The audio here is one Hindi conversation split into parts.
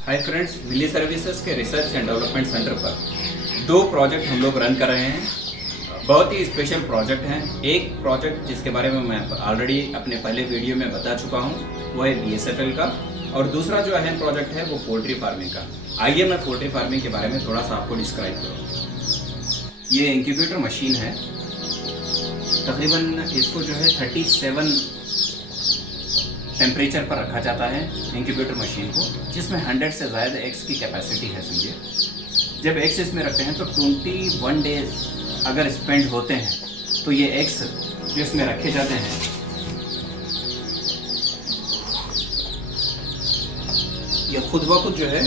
हाय फ्रेंड्स, विली सर्विसेज के रिसर्च एंड डेवलपमेंट सेंटर पर 2 प्रोजेक्ट हम लोग रन कर रहे हैं। बहुत ही स्पेशल प्रोजेक्ट हैं। एक प्रोजेक्ट जिसके बारे में मैं ऑलरेडी अपने पहले वीडियो में बता चुका हूं, वो है BSFL का, और दूसरा जो अहम प्रोजेक्ट है वो पोल्ट्री फार्मिंग का। आइए मैं पोल्ट्री फार्मिंग के बारे में थोड़ा सा आपको डिस्क्राइब करूँ। ये इंक्यूबेटर मशीन है। तकरीबन इसको जो है 37 टेम्परेचर पर रखा जाता है इंक्यूबेटर मशीन को, जिसमें 100 से ज़्यादा एग्स की कैपेसिटी है। समझिए, जब एग्स इसमें रखते हैं तो 21 डेज अगर स्पेंड होते हैं तो ये एग्स जो इसमें रखे जाते हैं ये खुद ब खुद जो है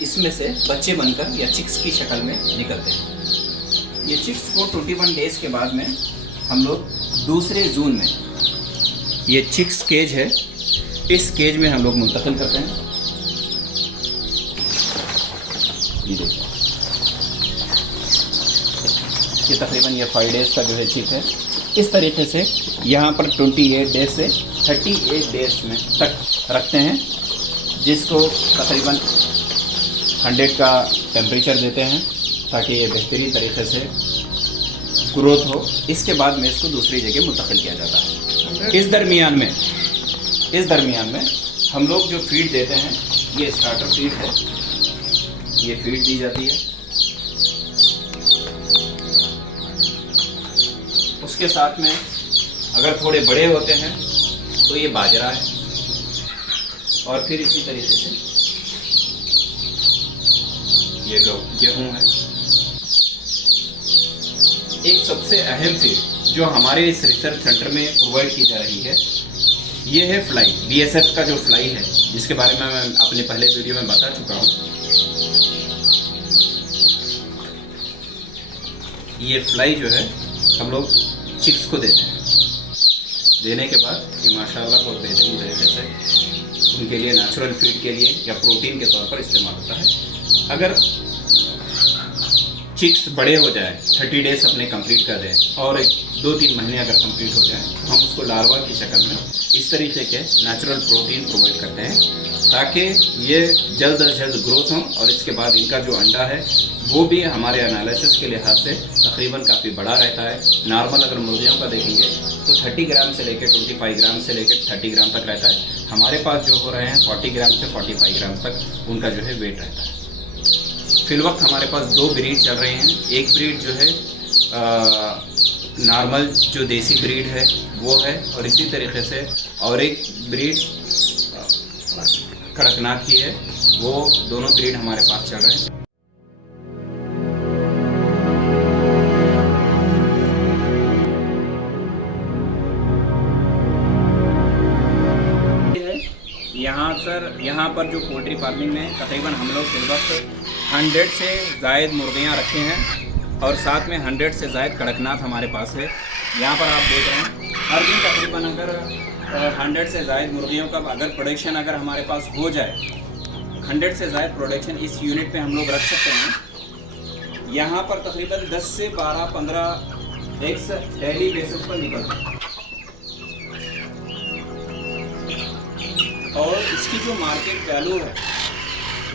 इसमें से बच्चे बनकर या चिक्स की शक्ल में निकलते हैं। ये चिक्स को 21 डेज के बाद में हम लोग दूसरे जोन में, ये चिक्स केज है, इस केज में हम लोग मुंतकिल करते हैं। ये देखिए, ये तकरीबन ये 5 डेज़ का जो है चिक है। इस तरीके से यहाँ पर 28 डेज से 38 डेज में तक रखते हैं, जिसको तकरीबन 100 का टेम्परेचर देते हैं ताकि ये बेहतरीन तरीके से ग्रोथ हो। इसके बाद में इसको दूसरी जगह मुंतकिल किया जाता है। इस दरमियान में हम लोग जो फीड देते हैं, ये स्टार्टर फीड है, ये फीड दी जाती है। उसके साथ में अगर थोड़े बड़े होते हैं तो ये बाजरा है, और फिर इसी तरीके से ये गेहूँ है। एक सबसे अहम फीड जो हमारे इस रिसर्च सेंटर में प्रोवाइड की जा रही है, ये है फ्लाई। BSF का जो फ्लाई है, जिसके बारे में मैं अपने पहले वीडियो में बता चुका हूँ। ये फ्लाई जो है हम लोग चिक्स को देते हैं। देने के बाद ये माशाल्लाह बहुत बेहतरीन तरीके से उनके लिए नेचुरल फीड के लिए या प्रोटीन के तौर पर इस्तेमाल होता है। अगर चिक्स बड़े हो जाए, 30 डेज अपने कंप्लीट कर दें और 2-3 महीने अगर कंप्लीट हो जाए, तो हम उसको लार्वा की शक्ल में इस तरीके के नेचुरल प्रोटीन प्रोवाइड करते हैं ताकि ये जल्द अज जल्द ग्रोथ हो। और इसके बाद इनका जो अंडा है वो भी हमारे एनालिसिस के लिहाज से तकरीबन काफ़ी बड़ा रहता है। नॉर्मल अगर मुर्गियों का देखेंगे तो 30 ग्राम से लेकर 25 ग्राम से लेकर 30 ग्राम तक रहता है। हमारे पास जो हो रहे हैं 40 ग्राम से 45 ग्राम तक उनका जो है वेट रहता है। फिलवक्त हमारे पास 2 ब्रीड चल रहे हैं। एक ब्रीड जो है नॉर्मल जो देसी ब्रीड है वो है, और इसी तरीके से और एक ब्रीड कड़कनाथ की है। वो दोनों ब्रीड हमारे पास चल रहे हैं। यहाँ पर जो पोल्ट्री फार्मिंग में तकरीबन हम लोग इस वक्त 100 से ज़ायद मुर्गियाँ रखे हैं, और साथ में 100 से ज़ायद कड़कनाथ हमारे पास है। यहाँ पर आप देख रहे हैं हर दिन तकरीबन अगर 100 से ज़ायद मुर्गियों का अगर प्रोडक्शन अगर हमारे पास हो जाए, 100 से ज़ायद प्रोडक्शन इस यूनिट पे हम लोग रख सकते हैं। यहाँ पर तकरीबन 10 से 12-15 एग्स डेली बेसिस पर निकलते हैं, और इसकी जो मार्केट वैल्यू है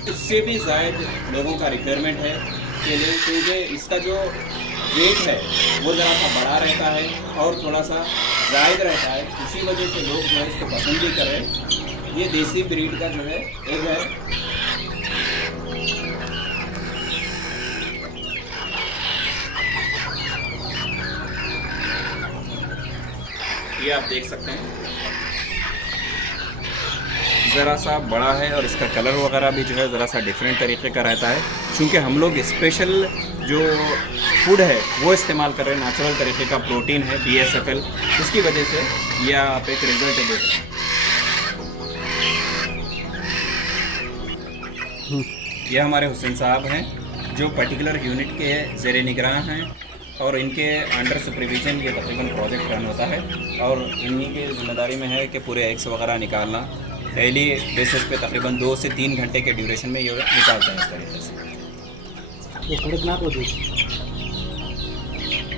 इससे भी ज़ायद लोगों का रिक्वायरमेंट है के लिए, क्योंकि इसका जो वेट है वो ज़रा सा बड़ा रहता है और थोड़ा सा ज़ायद रहता है। इसी वजह से लोग जो है इसको पसंद भी कर रहे हैं। ये देसी ब्रीड का जो है एग है। ये आप देख सकते हैं ज़रा सा बड़ा है, और इसका कलर वगैरह भी जो है ज़रा सा डिफरेंट तरीके का रहता है, क्योंकि हम लोग स्पेशल जो फूड है वो इस्तेमाल कर रहे हैं। नेचुरल तरीके का प्रोटीन है BSFL, इसकी वजह से ये आप एक रिज़ल्ट देख रहे हैं। ये हमारे हुसैन साहब हैं जो पर्टिकुलर यूनिट के ज़ेरे निगरान हैं, और इनके अंडर सुपरविजन ये तकरीबन प्रोजेक्ट रन होता है, और इन्हीं की जिम्मेदारी में है कि पूरे एग्स वगैरह निकालना। डेली बेसिस पे तकरीबन 2 से 3 घंटे के ड्यूरेशन में ये निकालते हैं इस तरीके से। ये कड़कनाथ होती है,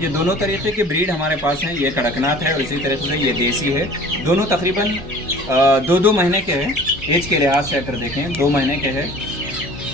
ये दोनों तरीके की ब्रीड हमारे पास हैं। ये कड़कनाथ है और इसी तरीके से ये देसी है। दोनों तकरीबन 2-2 महीने के हैं। एज के लिहाज से अगर देखें 2 महीने के है।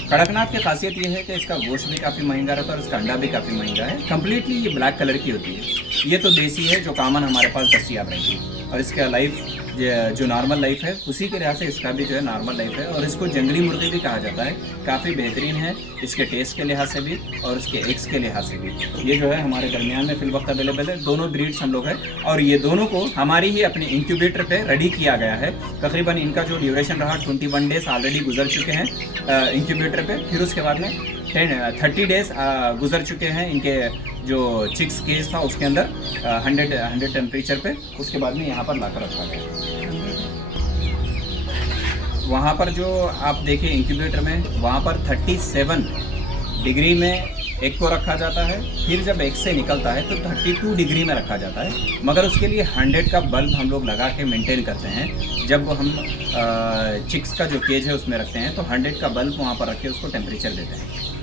कड़कनाथ की खासियत ये है कि इसका गोश्त भी काफ़ी महंगा रहता है और इसका अंडा भी काफ़ी महंगा है। कम्प्लीटली ये ब्लैक कलर की होती है। ये तो देसी है जो कॉमन हमारे पास दस्तियाब रहती है, और इसका लाइफ जो नॉर्मल लाइफ है उसी के लिहाज से इसका भी जो है नॉर्मल लाइफ है। और इसको जंगली मुर्गी भी कहा जाता है। काफ़ी बेहतरीन है इसके टेस्ट के लिहाज से भी और इसके एग्स के लिहाज से भी। ये जो है हमारे दरमियान में फिल वक्त अवेलेबल है। दोनों ब्रीड्स हम लोग हैं और ये दोनों को हमारी ही अपने इंक्यूबेटर पे रेडी किया गया है। तकरीबन इनका जो ड्यूरेशन रहा 21 डेज़ ऑलरेडी गुजर चुके हैं इंक्यूबेटर पे। फिर उसके बाद में 30 डेज़ गुजर चुके हैं इनके जो चिक्स केज था उसके अंदर 100 टेम्परेचर पे। उसके बाद में यहाँ पर लाकर रखा गया। वहाँ पर जो आप देखिए इंक्यूबेटर में वहाँ पर 37 डिग्री में एग को रखा जाता है। फिर जब एग से निकलता है तो 32 डिग्री में रखा जाता है, मगर उसके लिए 100 का बल्ब हम लोग लगा के मेंटेन करते हैं। जब हम चिक्स का जो केज है उसमें रखते हैं तो 100 का बल्ब वहाँ पर रख के उसको टेम्परेचर देते हैं।